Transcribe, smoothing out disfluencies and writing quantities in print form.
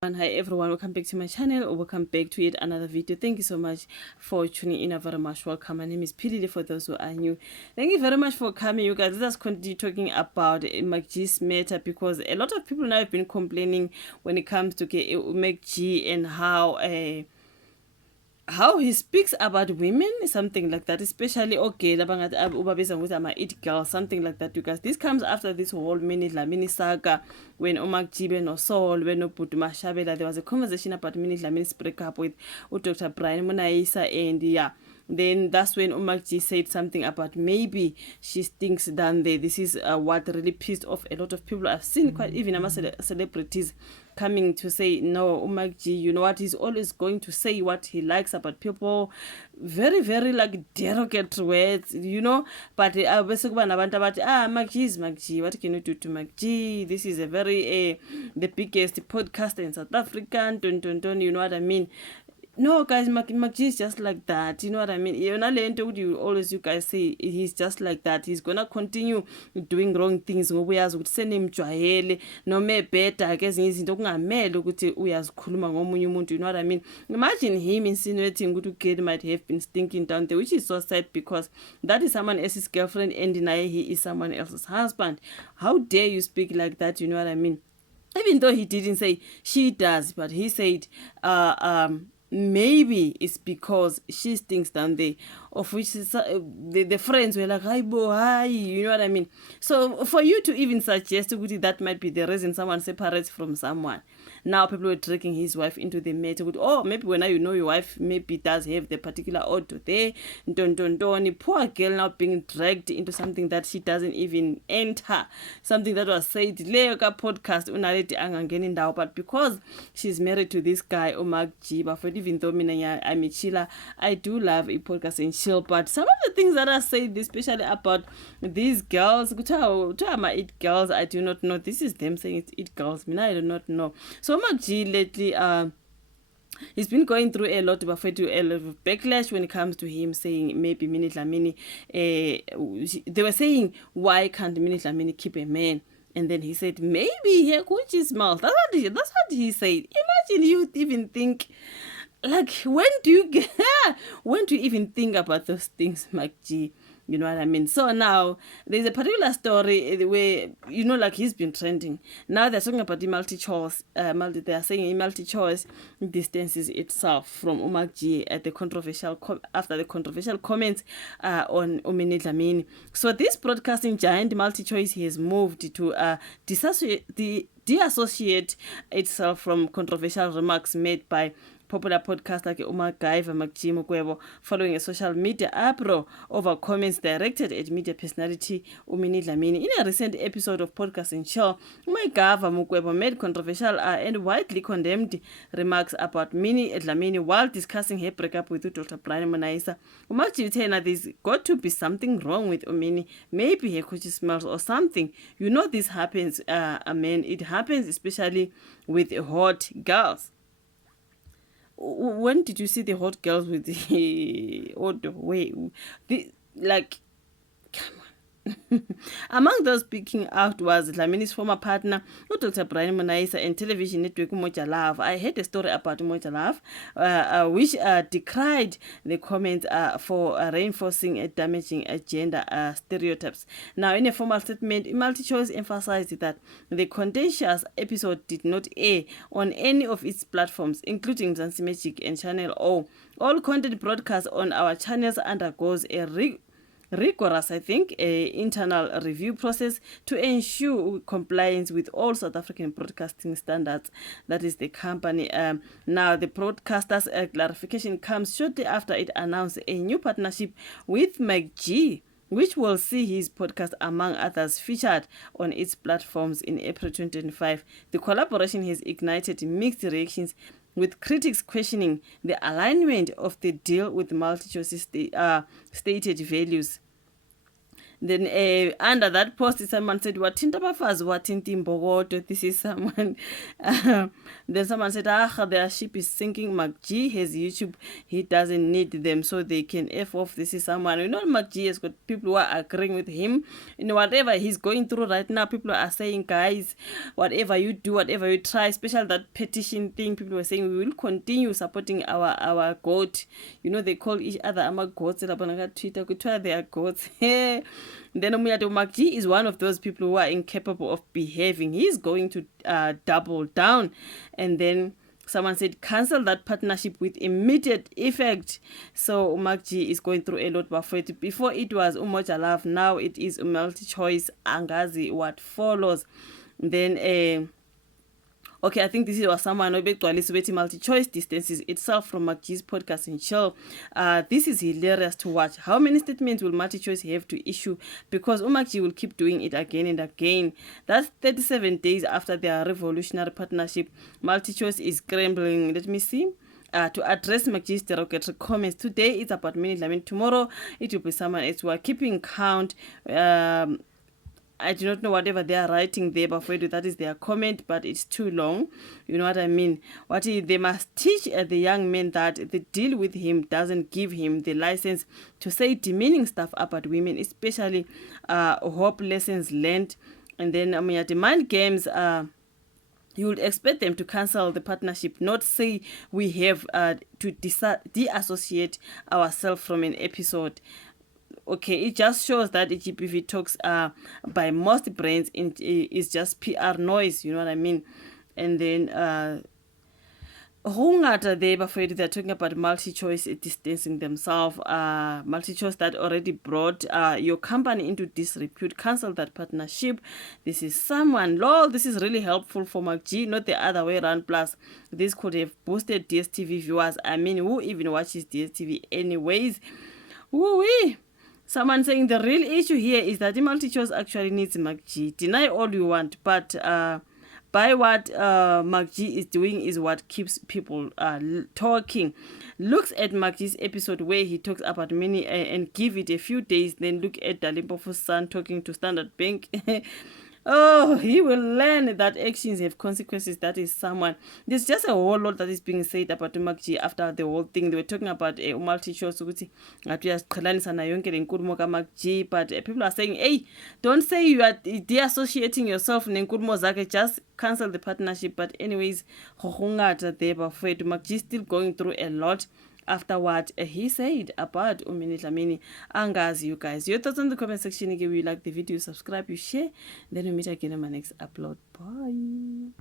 And hi everyone, welcome back to my channel, or welcome back to yet another video. Thank you so much for tuning in. Very much welcome. My name is Pilili for those who are new. Thank you very much for coming, you guys. Let us continue talking about Macg's matter, because a lot of people now have been complaining when it comes to Macg and how he speaks about women, something like that, especially okay, with it girl, something like that, because this comes after this whole Minnie Dlamini saga, when Macg no Sol, when no put Mashabela, there was a conversation about Minnie Dlamini's breakup with Dr. Brian Munaisa, and yeah, then that's when Macg said something about maybe she stinks down there. This is what really pissed off a lot of people. I've seen quite even celebrities coming to say, no, Macg, you know what, he's always going to say what he likes about people, very, very like derogatory words, you know. But Macg is Macg, what can you do to Macg? This is a very the biggest podcaster in South Africa, you know what I mean. No, guys, Macg is just like that. You know what I mean? You always, you guys say he's just like that. He's gonna continue doing wrong things. Uyazi ukuthi senimjwayele noma ebheda ke ezinye izinto kungamele ukuthi uyazikhuluma ngomunye umuntu. You know what I mean? Imagine him insinuating ukuthi Ugeli might have been stinking down there, which is so sad, because that is someone else's girlfriend and deny he is someone else's husband. How dare you speak like that? You know what I mean? Even though he didn't say she does, but he said maybe it's because she stinks down there, of which is, the friends were like, hi bo, hi, you know what I mean. So for you to even suggest that might be the reason someone separates from someone, now people were dragging his wife into the matter. Oh, maybe when you know your wife maybe does have the particular odor there, poor girl now being dragged into something that she doesn't even enter, something that was said leka podcast unaleti angangeni ndawo, but because she's married to this guy Macg, but even though I'm a chiller, I do love a podcast and chill, but some of the things that are said, especially about these girls, it girls, I do not know. This is them saying it's it girls, I do not know. So Macg lately, he's been going through a lot of backlash when it comes to him saying maybe Minnie Dlamini. They were saying, why can't Minnie Dlamini keep a man? And then he said, maybe he Gucci's mouth. That's what he said. Imagine you even think, like, when do you even think about those things, Macg? You know what I mean? So now there's a particular story where, you know, like he's been trending. Now they're talking about the Multichoice. They are saying Multichoice distances itself from Macg at the after the controversial comments on Minnie Dlamini. So this broadcasting giant Multichoice has moved to deassociate itself from controversial remarks made by popular podcast like Macg following a social media uproar over comments directed at media personality Minnie Dlamini. In a recent episode of Podcast and Show, Macg made controversial and widely condemned remarks about Minnie Dlamini while discussing her breakup with Dr. Brian Munaisa. Macg said there's got to be something wrong with Minnie. Maybe her coach smells or something. You know this happens, man. It happens especially with hot girls. When did you see the hot girls with the odor? Wait, like, come on. Among those speaking out was Dlamini's former partner, Dr. Brian Munaisa, and television network Moja Love. I heard a story about Moja Love, which decried the comments for reinforcing damaging gender stereotypes. Now, in a formal statement, Multichoice emphasized that the contentious episode did not air on any of its platforms, including Macg and Channel O. All content broadcast on our channels undergoes a rigorous, internal review process to ensure compliance with all South African broadcasting standards. That is the company. Now, the broadcaster's clarification comes shortly after it announced a new partnership with Macg, which will see his podcast, among others, featured on its platforms in April 2025. The collaboration has ignited mixed reactions, with critics questioning the alignment of the deal with Multichoice's stated values. Then under that post, someone said, "Watinta bafazi, watinta imbokodo." This is someone. Then someone said, their ship is sinking. Macg has YouTube. He doesn't need them, so they can F off. This is someone. Macg has got people who are agreeing with him. Whatever he's going through right now, people are saying, guys, whatever you do, whatever you try, especially that petition thing, people were saying, we will continue supporting our goat. They call each other ama goats. Twitter, they are goats. Then Macg is one of those people who are incapable of behaving. He's going to double down. And then someone said, cancel that partnership with immediate effect. So Macg is going through a lot. Before it was Umoja Love, now it is Multichoice. Angazi what follows. Then okay, I think this was someone who Multichoice distances itself from Macg's podcast and chill. This is hilarious to watch. How many statements will Multichoice have to issue? Because Macg will keep doing it again and again. That's 37 days after their revolutionary partnership. Multichoice is scrambling. Let me see. To address Macg's derogatory comments. Today it's about Minnie Dlamini. Tomorrow it will be someone else. We are keeping count. I do not know whatever they are writing there, but that is their comment, but it's too long. You know what I mean? They must teach the young men that the deal with him doesn't give him the license to say demeaning stuff about women, especially hope lessons learned. And then the mind games, you would expect them to cancel the partnership, not say we have to deassociate ourselves from an episode. Okay, it just shows that GBV talks by most brands is just PR noise, you know what I mean? And then they're talking about Multichoice distancing themselves. Multichoice that already brought your company into disrepute. Cancel that partnership. This is someone. Lol, this is really helpful for Macg, not the other way around. Plus, this could have boosted DSTV viewers. I mean, who even watches DSTV anyways? Woo-wee! Someone saying the real issue here is that Multichoice actually needs Macg. Deny all you want, but by what Macg is doing is what keeps people talking. Looks at Macg's episode where he talks about Minnie and give it a few days, then look at Dalimpofo's son talking to Standard Bank. Oh, he will learn that actions have consequences. That is someone. There's just a whole lot that is being said about Macg after the whole thing. They were talking about Multichoice, but people are saying, hey, don't say you are deassociating yourself. Just cancel the partnership. But anyways, Macg is still going through a lot after what he said about Minnie Dlamini. Angazi, you guys. Your thoughts on the comment section. If you like the video, subscribe, you share. Then we meet again in my next upload. Bye.